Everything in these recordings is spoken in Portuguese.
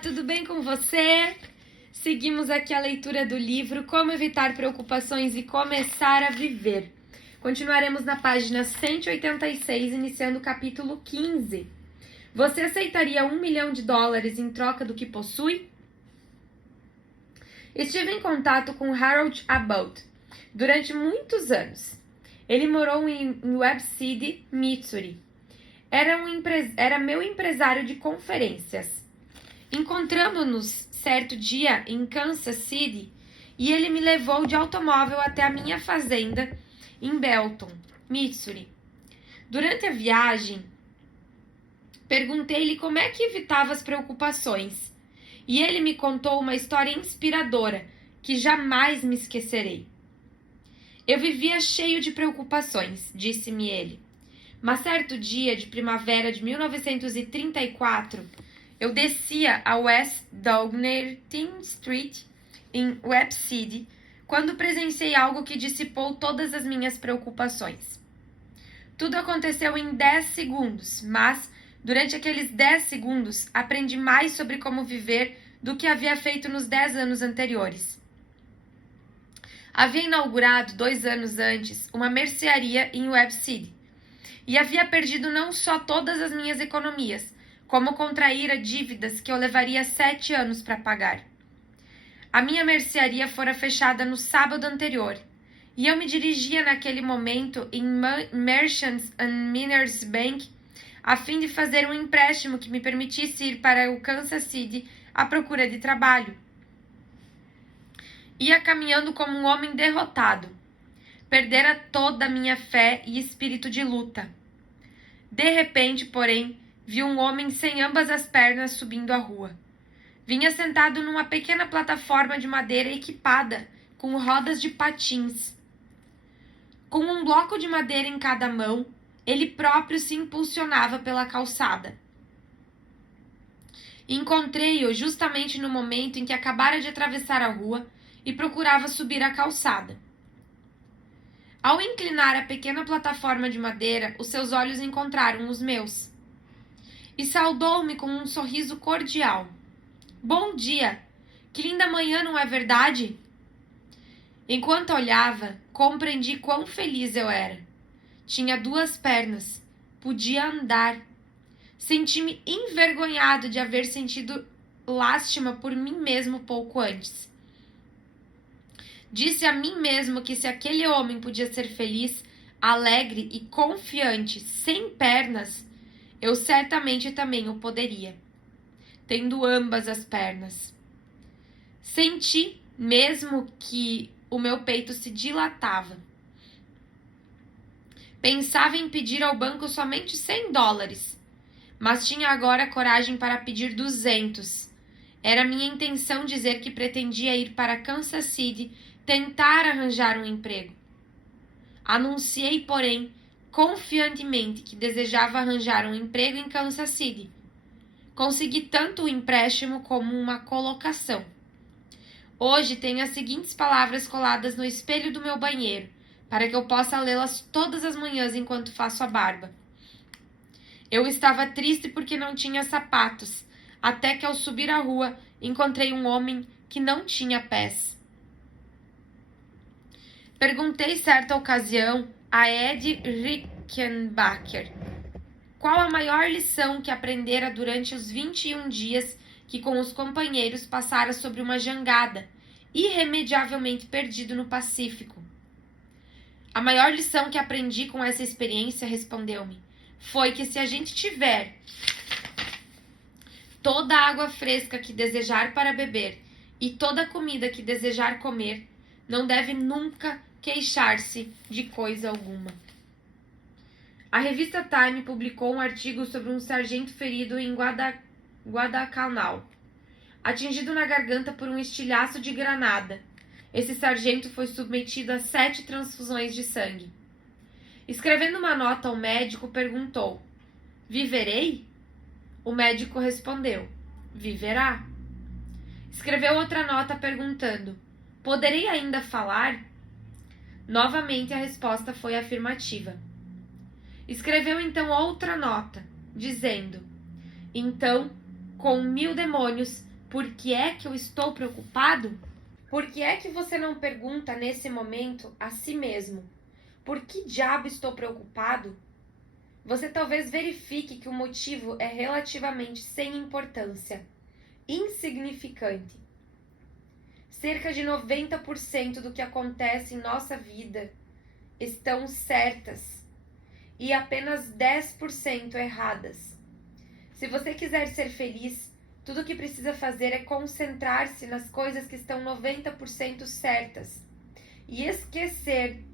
tudo bem com você? Seguimos aqui a leitura do livro Como Evitar Preocupações e Começar a Viver. Continuaremos na página 186, iniciando o capítulo 15. Você aceitaria $1 milhão em troca do que possui? Estive em contato com Harold Abbott durante muitos anos. Ele morou em Webb City, Missouri. Era meu empresário de conferências. Encontramos-nos certo dia em Kansas City e ele me levou de automóvel até a minha fazenda em Belton, Missouri. Durante a viagem, perguntei-lhe como é que evitava as preocupações e ele me contou uma história inspiradora que jamais me esquecerei. Eu vivia cheio de preocupações, disse-me ele. Mas certo dia de primavera de 1934, eu descia a West Dougherty Street, em Webb City, quando presenciei algo que dissipou todas as minhas preocupações. Tudo aconteceu em 10 segundos, mas, durante aqueles 10 segundos, aprendi mais sobre como viver do que havia feito nos 10 anos anteriores. Havia inaugurado 2 anos antes uma mercearia em Webb City e havia perdido não só todas as minhas economias, como contraíra dívidas que eu levaria 7 anos para pagar. A minha mercearia fora fechada no sábado anterior e eu me dirigia naquele momento em Merchants and Miners Bank a fim de fazer um empréstimo que me permitisse ir para o Kansas City à procura de trabalho. Ia caminhando como um homem derrotado. Perdera toda a minha fé e espírito de luta. De repente, porém, vi um homem sem ambas as pernas subindo a rua. Vinha sentado numa pequena plataforma de madeira equipada com rodas de patins. Com um bloco de madeira em cada mão, ele próprio se impulsionava pela calçada. Encontrei-o justamente no momento em que acabara de atravessar a rua e procurava subir a calçada. Ao inclinar a pequena plataforma de madeira, os seus olhos encontraram os meus. E saudou-me com um sorriso cordial. Bom dia! Que linda manhã, não é verdade? Enquanto olhava, compreendi quão feliz eu era. Tinha 2 pernas. Podia andar. Senti-me envergonhado de haver sentido lástima por mim mesmo pouco antes. Disse a mim mesmo que se aquele homem podia ser feliz, alegre e confiante, sem pernas, eu certamente também o poderia, tendo ambas as pernas. Senti mesmo que o meu peito se dilatava. Pensava em pedir ao banco somente $100, mas tinha agora coragem para pedir 200. Era minha intenção dizer que pretendia ir para Kansas City tentar arranjar um emprego. Anunciei, porém, confiantemente que desejava arranjar um emprego em Kansas City. Consegui tanto o empréstimo como uma colocação. Hoje tenho as seguintes palavras coladas no espelho do meu banheiro, para que eu possa lê-las todas as manhãs enquanto faço a barba. Eu estava triste porque não tinha sapatos, até que ao subir a rua encontrei um homem que não tinha pés. Perguntei certa ocasião a Ed Rickenbacker qual a maior lição que aprendera durante os 21 dias que com os companheiros passara sobre uma jangada, irremediavelmente perdido no Pacífico. A maior lição que aprendi com essa experiência, respondeu-me, foi que se a gente tiver toda a água fresca que desejar para beber e toda a comida que desejar comer, não deve nunca queixar-se de coisa alguma. A revista Time publicou um artigo sobre um sargento ferido em Guadalcanal, atingido na garganta por um estilhaço de granada. Esse sargento foi submetido a 7 transfusões de sangue. Escrevendo uma nota ao médico, perguntou: "Viverei?" O médico respondeu: "Viverá." Escreveu outra nota perguntando: "Poderei ainda falar?" Novamente a resposta foi afirmativa. Escreveu então outra nota, dizendo: "Então, com 1000 demônios, Por que é que eu estou preocupado? Por que é que você não pergunta nesse momento a si mesmo: por que diabo estou preocupado? Você talvez verifique que o motivo é relativamente sem importância, insignificante. Cerca de 90% do que acontece em nossa vida estão certas e apenas 10% erradas. Se você quiser ser feliz, tudo o que precisa fazer é concentrar-se nas coisas que estão 90% certas e esquecer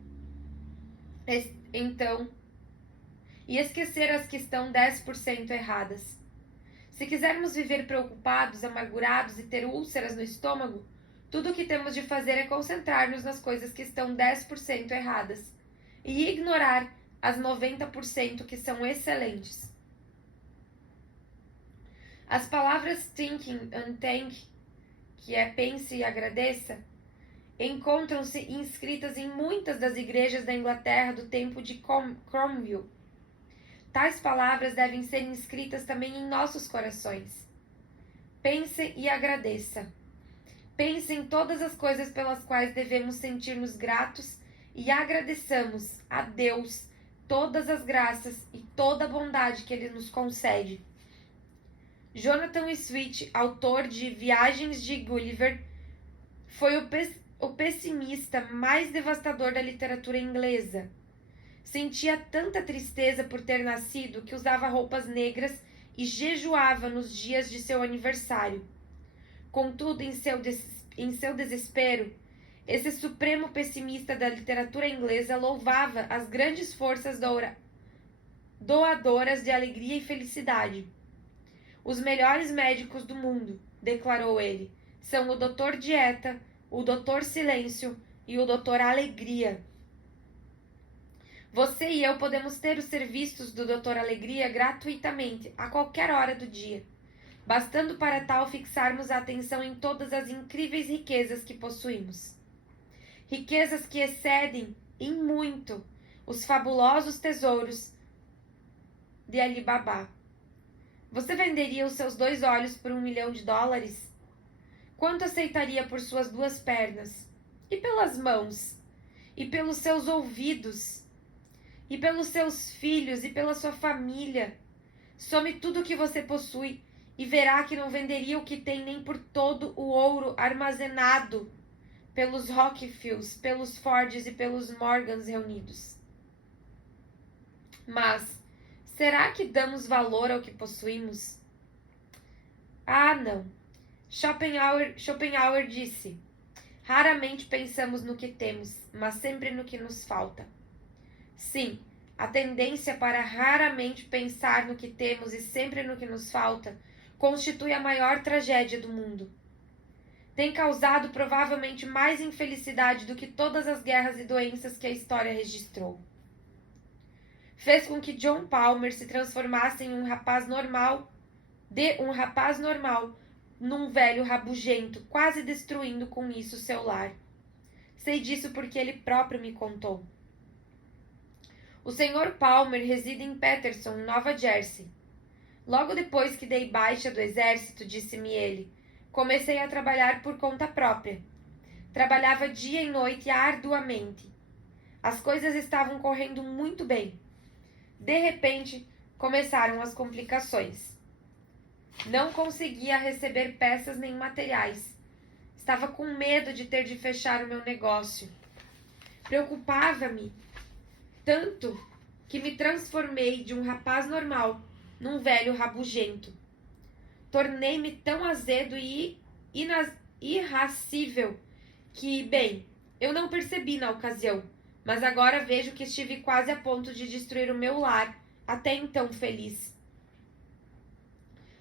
as que estão 10% erradas. Se quisermos viver preocupados, amargurados e ter úlceras no estômago, tudo o que temos de fazer é concentrar-nos nas coisas que estão 10% erradas e ignorar as 90% que são excelentes. As palavras thinking and thank, que é pense e agradeça, encontram-se inscritas em muitas das igrejas da Inglaterra do tempo de Cromwell. Tais palavras devem ser inscritas também em nossos corações. Pense e agradeça. Pense em todas as coisas pelas quais devemos sentir-nos gratos e agradeçamos a Deus todas as graças e toda a bondade que Ele nos concede. Jonathan Swift, autor de Viagens de Gulliver, foi o pessimista mais devastador da literatura inglesa. Sentia tanta tristeza por ter nascido que usava roupas negras e jejuava nos dias de seu aniversário. Contudo, em seu desespero, esse supremo pessimista da literatura inglesa louvava as grandes forças doadoras de alegria e felicidade. Os melhores médicos do mundo, declarou ele, são o Dr. Dieta, o Dr. Silêncio e o Dr. Alegria. Você e eu podemos ter os serviços do Dr. Alegria gratuitamente, a qualquer hora do dia, bastando para tal fixarmos a atenção em todas as incríveis riquezas que possuímos. Riquezas que excedem em muito os fabulosos tesouros de Ali Baba. Você venderia os seus 2 olhos por $1 milhão? Quanto aceitaria por suas 2 pernas? E pelas mãos? E pelos seus ouvidos? E pelos seus filhos? E pela sua família? Some tudo o que você possui e verá que não venderia o que tem nem por todo o ouro armazenado pelos Rockefield's, pelos Fords e pelos Morgans reunidos. Mas será que damos valor ao que possuímos? Ah, não. Schopenhauer disse: raramente pensamos no que temos, mas sempre no que nos falta. Sim, a tendência para raramente pensar no que temos e sempre no que nos falta constitui a maior tragédia do mundo. Tem causado provavelmente mais infelicidade do que todas as guerras e doenças que a história registrou. Fez com que John Palmer se transformasse em um rapaz normal num velho rabugento, quase destruindo com isso seu lar. Sei disso porque ele próprio me contou. O Sr. Palmer reside em Paterson, Nova Jersey. Logo depois que dei baixa do exército, disse-me ele, comecei a trabalhar por conta própria. Trabalhava dia e noite arduamente. As coisas estavam correndo muito bem. De repente, começaram as complicações. Não conseguia receber peças nem materiais. Estava com medo de ter de fechar o meu negócio. Preocupava-me tanto que me transformei de um rapaz normal num velho rabugento. Tornei-me tão azedo e irascível que, bem, eu não percebi na ocasião, mas agora vejo que estive quase a ponto de destruir o meu lar, até então feliz.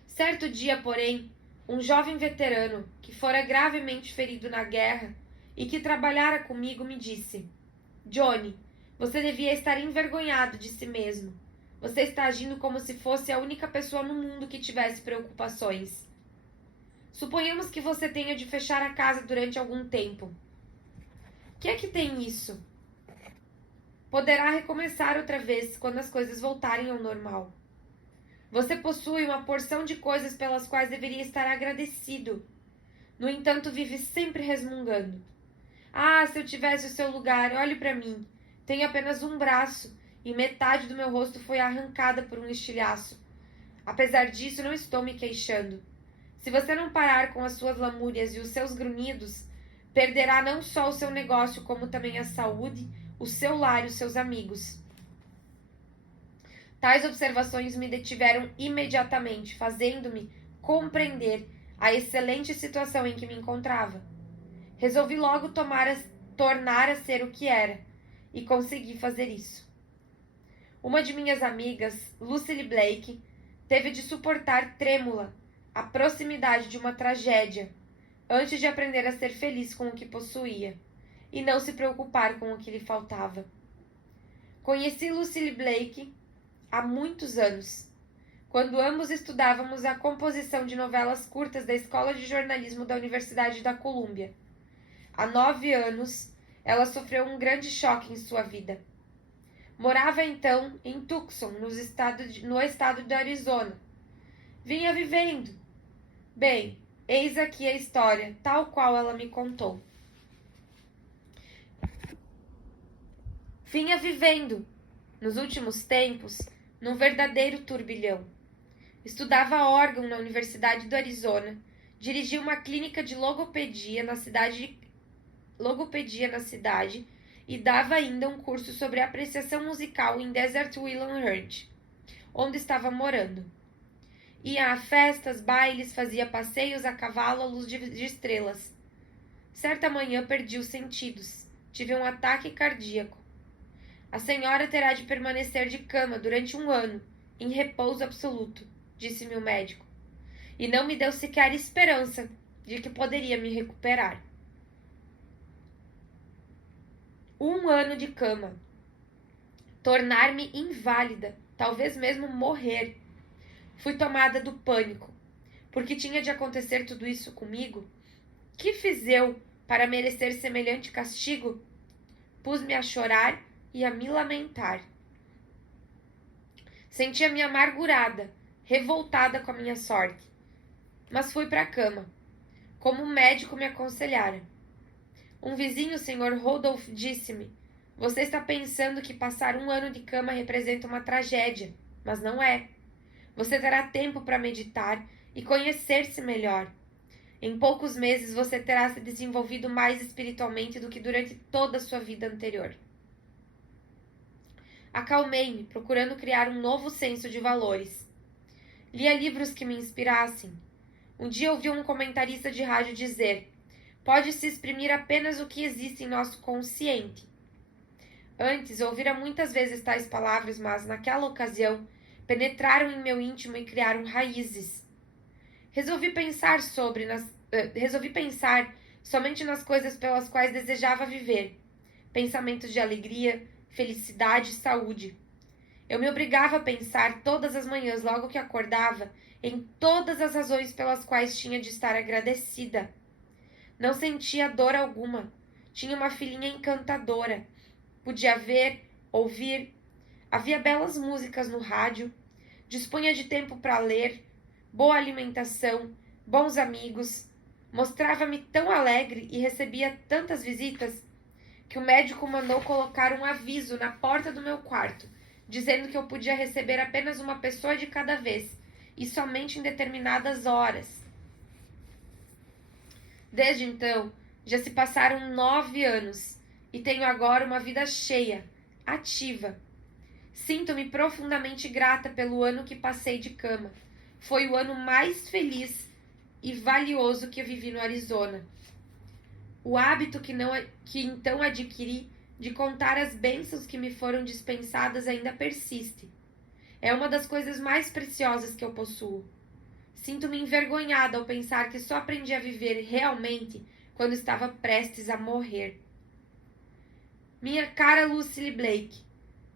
Certo dia, porém, um jovem veterano, que fora gravemente ferido na guerra e que trabalhara comigo, me disse: Johnny, você devia estar envergonhado de si mesmo. Você está agindo como se fosse a única pessoa no mundo que tivesse preocupações. Suponhamos que você tenha de fechar a casa durante algum tempo. O que é que tem isso? Poderá recomeçar outra vez quando as coisas voltarem ao normal. Você possui uma porção de coisas pelas quais deveria estar agradecido. No entanto, vive sempre resmungando. Ah, se eu tivesse o seu lugar, olhe para mim. Tenho apenas um braço e metade do meu rosto foi arrancada por um estilhaço. Apesar disso, não estou me queixando. Se você não parar com as suas lamúrias e os seus grunhidos, perderá não só o seu negócio, como também a saúde, o seu lar e os seus amigos. Tais observações me detiveram imediatamente, fazendo-me compreender a excelente situação em que me encontrava. Resolvi logo tornar a ser o que era, e consegui fazer isso. Uma de minhas amigas, Lucille Blake, teve de suportar trêmula a proximidade de uma tragédia, antes de aprender a ser feliz com o que possuía, e não se preocupar com o que lhe faltava. Conheci Lucille Blake há muitos anos, quando ambos estudávamos a composição de novelas curtas da Escola de Jornalismo da Universidade da Colômbia. Há 9 anos, ela sofreu um grande choque em sua vida. Morava então em Tucson, no estado do Arizona. Vinha vivendo. Bem, eis aqui a história, tal qual ela me contou. Vinha vivendo, nos últimos tempos, num verdadeiro turbilhão. Estudava órgão na Universidade do Arizona, dirigia uma clínica de logopedia na cidade e dava ainda um curso sobre apreciação musical em Desert Willamette, onde estava morando. Ia a festas, bailes, fazia passeios a cavalo à luz de estrelas. Certa manhã perdi os sentidos. Tive um ataque cardíaco. A senhora terá de permanecer de cama durante 1 ano, em repouso absoluto, disse-me o médico, e não me deu sequer esperança de que poderia me recuperar. 1 ano de cama. Tornar-me inválida, talvez mesmo morrer. Fui tomada do pânico. Porque tinha de acontecer tudo isso comigo? Que fiz eu para merecer semelhante castigo? Pus-me a chorar e a me lamentar. Sentia-me amargurada, revoltada com a minha sorte. Mas fui para a cama, como o médico me aconselhara. Um vizinho, o Sr. Rodolph, disse-me: você está pensando que passar 1 ano de cama representa uma tragédia, mas não é. Você terá tempo para meditar e conhecer-se melhor. Em poucos meses você terá se desenvolvido mais espiritualmente do que durante toda a sua vida anterior. Acalmei-me, procurando criar um novo senso de valores. Lia livros que me inspirassem. Um dia ouvi um comentarista de rádio dizer: pode-se exprimir apenas o que existe em nosso consciente. Antes, ouvira muitas vezes tais palavras, mas, naquela ocasião, penetraram em meu íntimo e criaram raízes. Resolvi pensar somente nas coisas pelas quais desejava viver. Pensamentos de alegria, felicidade e saúde. Eu me obrigava a pensar todas as manhãs, logo que acordava, em todas as razões pelas quais tinha de estar agradecida. Não sentia dor alguma. Tinha uma filhinha encantadora. Podia ver, ouvir. Havia belas músicas no rádio. Dispunha de tempo para ler. Boa alimentação. Bons amigos. Mostrava-me tão alegre e recebia tantas visitas que o médico mandou colocar um aviso na porta do meu quarto, dizendo que eu podia receber apenas uma pessoa de cada vez, e somente em determinadas horas. Desde então, já se passaram 9 anos, e tenho agora uma vida cheia, ativa. Sinto-me profundamente grata pelo ano que passei de cama. Foi o ano mais feliz e valioso que eu vivi no Arizona. O hábito que então adquiri de contar as bênçãos que me foram dispensadas ainda persiste. É uma das coisas mais preciosas que eu possuo. Sinto-me envergonhada ao pensar que só aprendi a viver realmente quando estava prestes a morrer. Minha cara Lucille Blake,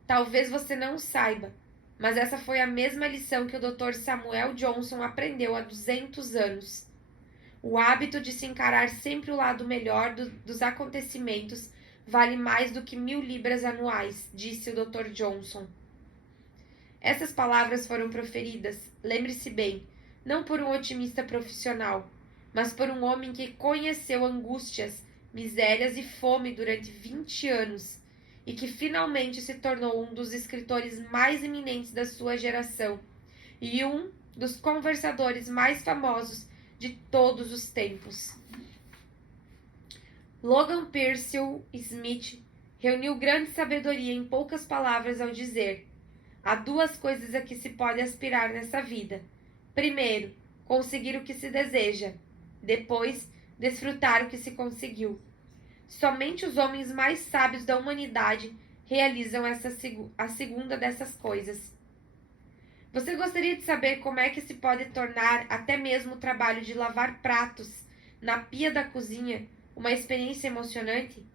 talvez você não saiba, mas essa foi a mesma lição que o Dr. Samuel Johnson aprendeu há 200 anos. O hábito de se encarar sempre o lado melhor dos acontecimentos vale mais do que 1000 libras anuais, disse o Dr. Johnson. Essas palavras foram proferidas, lembre-se bem, não por um otimista profissional, mas por um homem que conheceu angústias, misérias e fome durante 20 anos e que finalmente se tornou um dos escritores mais eminentes da sua geração e um dos conversadores mais famosos de todos os tempos. Logan Pearsall Smith reuniu grande sabedoria em poucas palavras ao dizer: há duas coisas a que se pode aspirar nessa vida. Primeiro, conseguir o que se deseja. Depois, desfrutar o que se conseguiu. Somente os homens mais sábios da humanidade realizam a segunda dessas coisas. Você gostaria de saber como é que se pode tornar até mesmo o trabalho de lavar pratos na pia da cozinha uma experiência emocionante?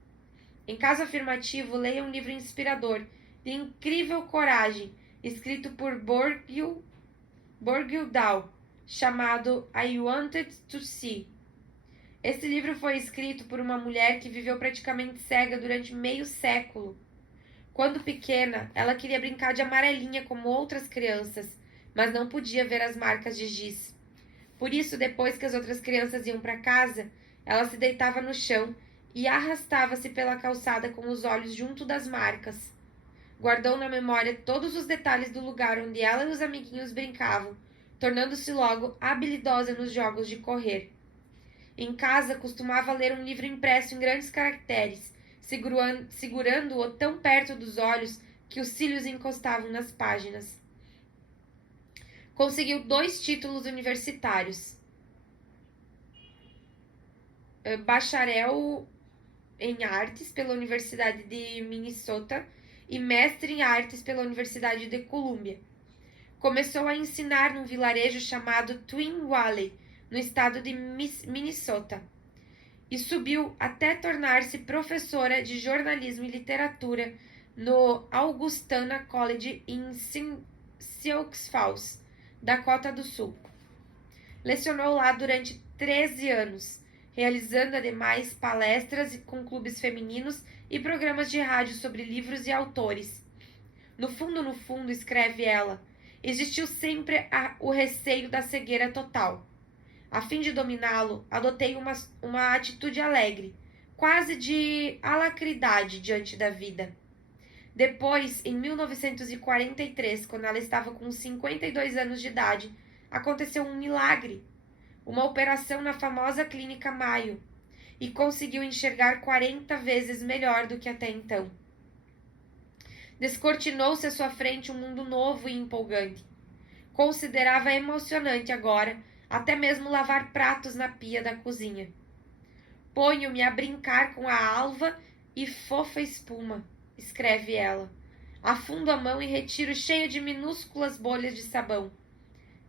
Em caso afirmativo, leia um livro inspirador, de incrível coragem, escrito por Borghild Dao, chamado I Wanted to See. Esse livro foi escrito por uma mulher que viveu praticamente cega durante meio século. Quando pequena, ela queria brincar de amarelinha como outras crianças, mas não podia ver as marcas de giz. Por isso, depois que as outras crianças iam para casa, ela se deitava no chão e arrastava-se pela calçada com os olhos junto das marcas. Guardou na memória todos os detalhes do lugar onde ela e os amiguinhos brincavam, tornando-se logo habilidosa nos jogos de correr. Em casa, costumava ler um livro impresso em grandes caracteres, segurando-o tão perto dos olhos que os cílios encostavam nas páginas. Conseguiu 2 títulos universitários: bacharel em artes pela Universidade de Minnesota e mestre em artes pela Universidade de Columbia. Começou a ensinar num vilarejo chamado Twin Valley, no estado de Minnesota, e subiu até tornar-se professora de jornalismo e literatura no Augustana College em Sioux Falls, Dakota do Sul. Lecionou lá durante 13 anos, realizando ademais palestras com clubes femininos e programas de rádio sobre livros e autores. No fundo, escreve ela, existiu sempre o receio da cegueira total. A fim de dominá-lo, adotei uma atitude alegre, quase de alacridade diante da vida. Depois, em 1943, quando ela estava com 52 anos de idade, aconteceu um milagre. Uma operação na famosa clínica Mayo, e conseguiu enxergar 40 vezes melhor do que até então. Descortinou-se à sua frente um mundo novo e empolgante. Considerava emocionante agora até mesmo lavar pratos na pia da cozinha. Ponho-me a brincar com a alva e fofa espuma, escreve ela. Afundo a mão e retiro cheia de minúsculas bolhas de sabão.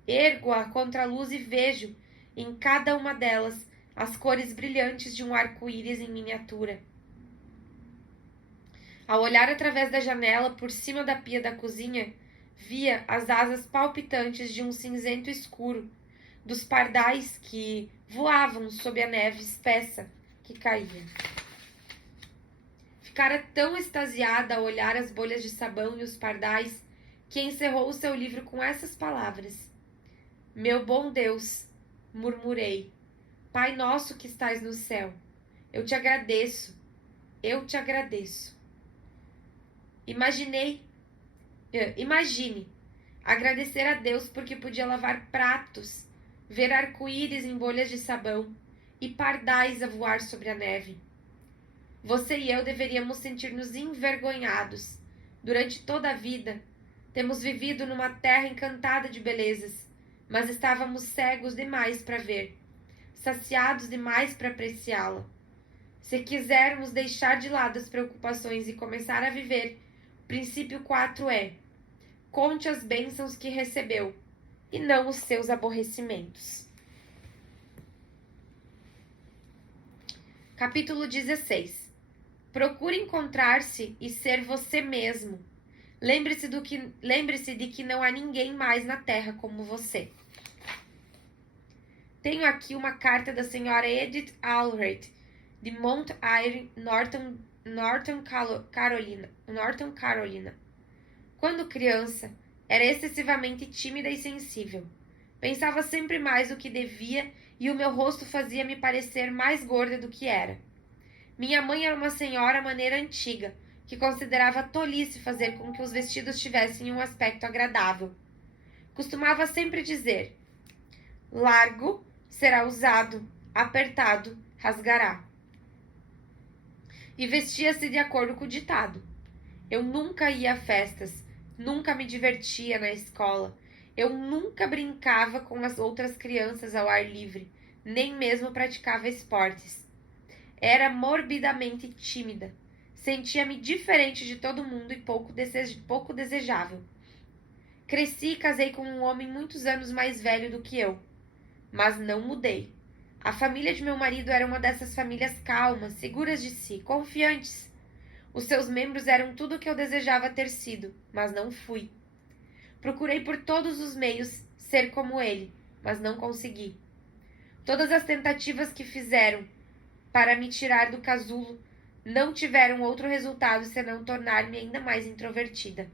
Ergo-a contra a luz e vejo, em cada uma delas, as cores brilhantes de um arco-íris em miniatura. Ao olhar através da janela por cima da pia da cozinha, via as asas palpitantes de um cinzento escuro, dos pardais que voavam sob a neve espessa que caía. Ficara tão extasiada ao olhar as bolhas de sabão e os pardais, que encerrou o seu livro com essas palavras: Meu bom Deus, murmurei, Pai nosso que estais no céu, eu te agradeço. Imagine agradecer a Deus porque podia lavar pratos, ver arco-íris em bolhas de sabão e pardais a voar sobre a neve. Você e eu deveríamos sentir-nos envergonhados. Durante toda a vida, temos vivido numa terra encantada de belezas, mas estávamos cegos demais para ver, saciados demais para apreciá-la. Se quisermos deixar de lado as preocupações e começar a viver, o princípio 4 é: conte as bênçãos que recebeu e não os seus aborrecimentos. Capítulo 16. Procure encontrar-se e ser você mesmo. Lembre-se de que não há ninguém mais na Terra como você. Tenho aqui uma carta da senhora Edith Allred, de Mount Airy, Norton Carolina. Quando criança, Era excessivamente tímida e sensível. Pensava sempre mais do que devia e o meu rosto fazia-me parecer mais gorda do que era. Minha mãe era uma senhora à maneira antiga, que considerava tolice fazer com que os vestidos tivessem um aspecto agradável. Costumava sempre dizer: largo será usado, apertado rasgará. E vestia-se de acordo com o ditado. Eu nunca ia a festas, nunca me divertia na escola, eu nunca brincava com as outras crianças ao ar livre, nem mesmo praticava esportes. Era morbidamente tímida. Sentia-me diferente de todo mundo e pouco desejável. Cresci e casei com um homem muitos anos mais velho do que eu. Mas não mudei. A família de meu marido era uma dessas famílias calmas, seguras de si, confiantes. Os seus membros eram tudo o que eu desejava ter sido, mas não fui. Procurei por todos os meios ser como ele, mas não consegui. Todas as tentativas que fizeram para me tirar do casulo não tiveram outro resultado senão tornar-me ainda mais introvertida.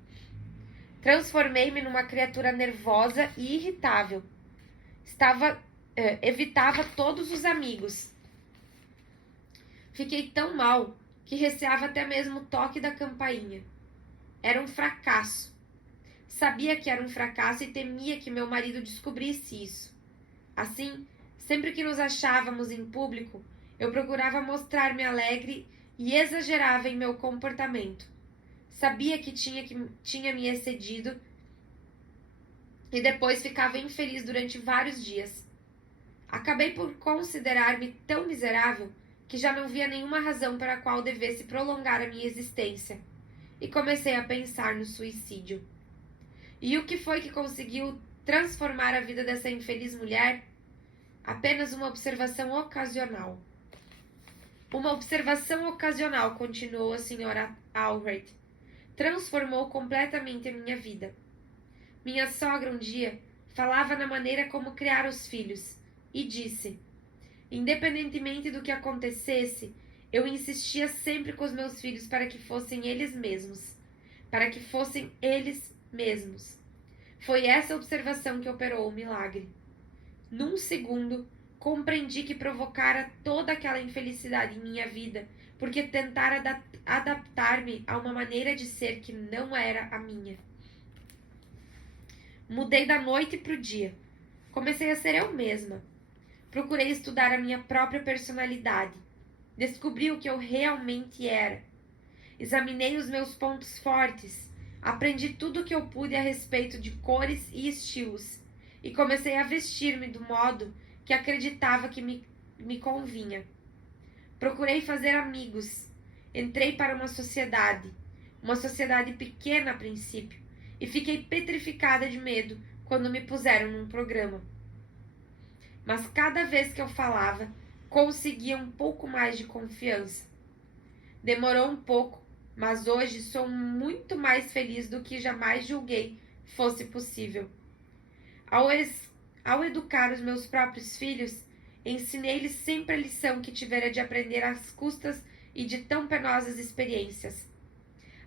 Transformei-me numa criatura nervosa e irritável. Evitava todos os amigos. Fiquei tão mal que receava até mesmo o toque da campainha. Era um fracasso. Sabia que era um fracasso e temia que meu marido descobrisse isso. Assim, sempre que nos achávamos em público, eu procurava mostrar-me alegre e exagerava em meu comportamento. Sabia que tinha me excedido e depois ficava infeliz durante vários dias. Acabei por considerar-me tão miserável que já não via nenhuma razão para a qual devesse prolongar a minha existência, e comecei a pensar no suicídio. E o que foi que conseguiu transformar a vida dessa infeliz mulher? Apenas uma observação ocasional. Uma observação ocasional, continuou a senhora Allred, transformou completamente a minha vida. Minha sogra um dia falava na maneira como criar os filhos e disse: independentemente do que acontecesse, eu insistia sempre com os meus filhos para que fossem eles mesmos. Para que fossem eles mesmos. Foi essa observação que operou o milagre. Num segundo, compreendi que provocara toda aquela infelicidade em minha vida, porque tentara adaptar-me a uma maneira de ser que não era a minha. Mudei da noite para o dia. Comecei a ser eu mesma. Procurei estudar a minha própria personalidade. Descobri o que eu realmente era. Examinei os meus pontos fortes. Aprendi tudo o que eu pude a respeito de cores e estilos. E comecei a vestir-me do modo que acreditava que me convinha. Procurei fazer amigos. Entrei para uma sociedade pequena a princípio, e fiquei petrificada de medo quando me puseram num programa. Mas cada vez que eu falava, conseguia um pouco mais de confiança. Demorou um pouco, mas hoje sou muito mais feliz do que jamais julguei fosse possível. Ao educar os meus próprios filhos, ensinei-lhes sempre a lição que tivera de aprender às custas e de tão penosas experiências.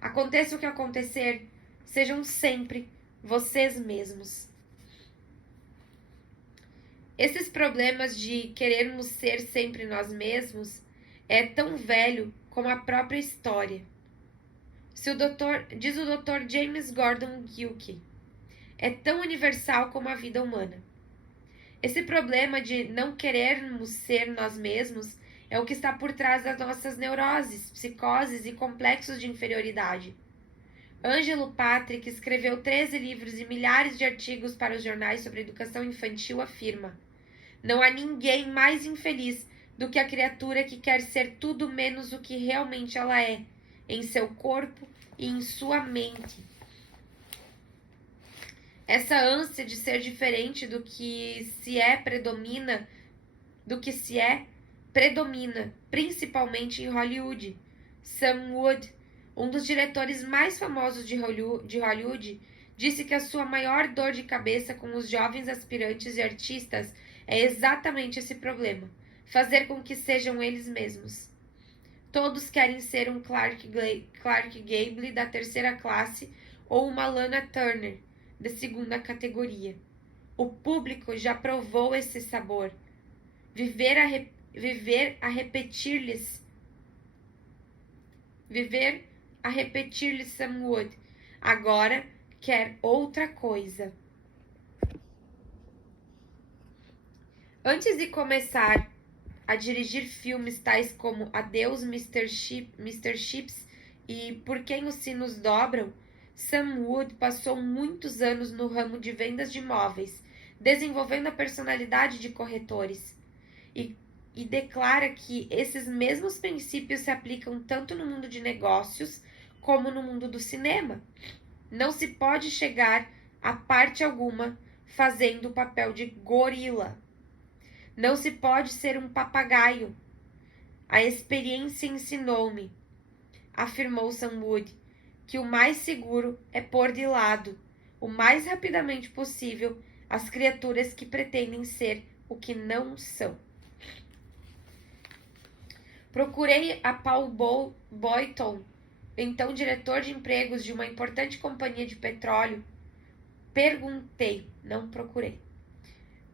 Aconteça o que acontecer, sejam sempre vocês mesmos. Esses problemas de querermos ser sempre nós mesmos é tão velho como a própria história. Diz o Dr. James Gordon Gilkey, é tão universal como a vida humana. Esse problema de não querermos ser nós mesmos é o que está por trás das nossas neuroses, psicoses e complexos de inferioridade. Ângelo Patrick escreveu 13 livros e milhares de artigos para os jornais sobre educação infantil, afirma: não há ninguém mais infeliz do que a criatura que quer ser tudo menos o que realmente ela é, em seu corpo e em sua mente. Essa ânsia de ser diferente do que se é predomina, principalmente em Hollywood. Sam Wood, um dos diretores mais famosos de Hollywood, disse que a sua maior dor de cabeça com os jovens aspirantes e artistas é exatamente esse problema: fazer com que sejam eles mesmos. Todos querem ser um Clark Gable da terceira classe ou uma Lana Turner, de segunda categoria. O público já provou esse sabor. Viver a repetir-lhes Sam Wood. Agora quer outra coisa. Antes de começar a dirigir filmes tais como Adeus Mr. Chips e Por Quem os Sinos Dobram, Sam Wood passou muitos anos no ramo de vendas de imóveis, desenvolvendo a personalidade de corretores. E declara que esses mesmos princípios se aplicam tanto no mundo de negócios como no mundo do cinema. Não se pode chegar a parte alguma fazendo o papel de gorila. Não se pode ser um papagaio. A experiência ensinou-me, afirmou Sam Wood, que o mais seguro é pôr de lado, o mais rapidamente possível, as criaturas que pretendem ser o que não são. Procurei a Paul Boyton, então diretor de empregos de uma importante companhia de petróleo. Perguntei, não procurei.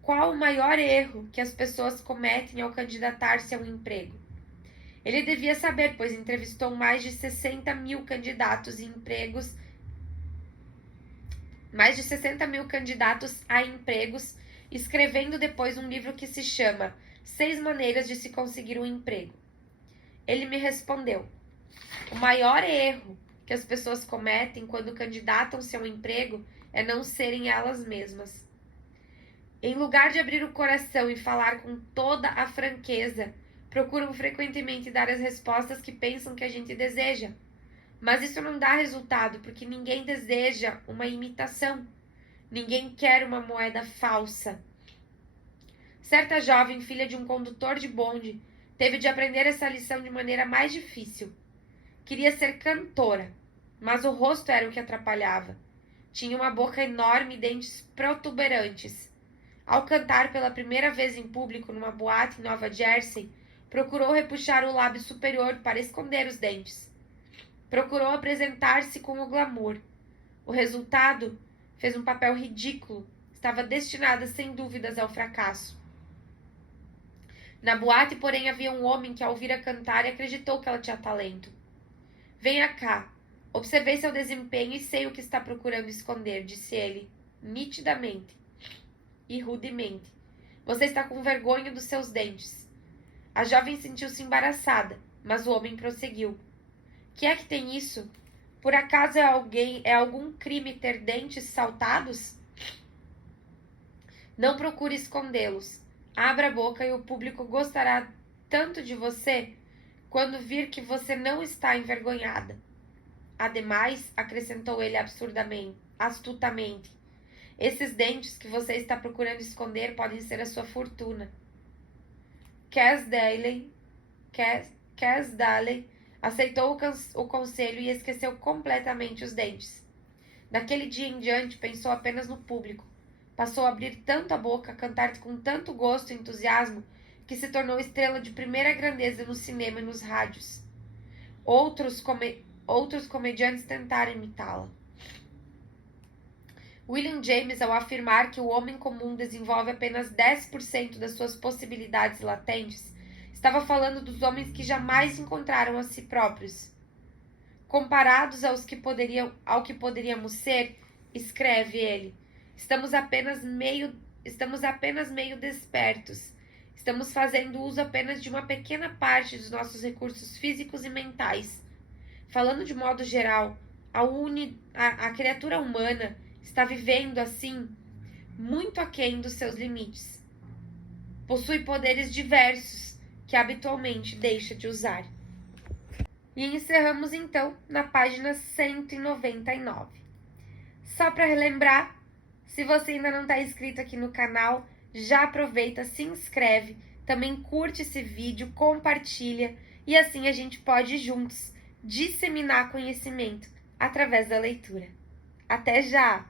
Qual o maior erro que as pessoas cometem ao candidatar-se a um emprego? Ele devia saber, pois entrevistou mais de 60 mil candidatos a empregos, escrevendo depois um livro que se chama 6 Maneiras de se Conseguir um Emprego. Ele me respondeu: o maior erro que as pessoas cometem quando candidatam-se a um emprego é não serem elas mesmas. Em lugar de abrir o coração e falar com toda a franqueza, procuram frequentemente dar as respostas que pensam que a gente deseja. Mas isso não dá resultado, porque ninguém deseja uma imitação. Ninguém quer uma moeda falsa. Certa jovem, filha de um condutor de bonde, teve de aprender essa lição de maneira mais difícil. Queria ser cantora, mas o rosto era o que atrapalhava. Tinha uma boca enorme e dentes protuberantes. Ao cantar pela primeira vez em público numa boate em Nova Jersey, procurou repuxar o lábio superior para esconder os dentes. Procurou apresentar-se com o glamour. O resultado fez um papel ridículo. Estava destinada, sem dúvidas, ao fracasso. Na boate, porém, havia um homem que, ao ouvir-a cantar, acreditou que ela tinha talento. Venha cá. Observei seu desempenho e sei o que está procurando esconder, disse ele, nitidamente e rudemente. Você está com vergonha dos seus dentes. A jovem sentiu-se embaraçada, mas o homem prosseguiu. Que é que tem isso? Por acaso é algum crime ter dentes saltados? Não procure escondê-los. Abra a boca e o público gostará tanto de você quando vir que você não está envergonhada. Ademais, acrescentou ele astutamente, esses dentes que você está procurando esconder podem ser a sua fortuna. Cass Daley aceitou o conselho e esqueceu completamente os dentes. Daquele dia em diante, pensou apenas no público. Passou a abrir tanto a boca, a cantar com tanto gosto e entusiasmo, que se tornou estrela de primeira grandeza no cinema e nos rádios. Outros comediantes tentaram imitá-la. William James, ao afirmar que o homem comum desenvolve apenas 10% das suas possibilidades latentes, estava falando dos homens que jamais encontraram a si próprios. Comparados ao que poderíamos ser, escreve ele, estamos apenas meio despertos. Estamos fazendo uso apenas de uma pequena parte dos nossos recursos físicos e mentais. Falando de modo geral, a criatura humana está vivendo, assim, muito aquém dos seus limites. Possui poderes diversos que habitualmente deixa de usar. E encerramos, então, na página 199. Só para relembrar, se você ainda não está inscrito aqui no canal, já aproveita, se inscreve, também curte esse vídeo, compartilha, e assim a gente pode juntos disseminar conhecimento através da leitura. Até já!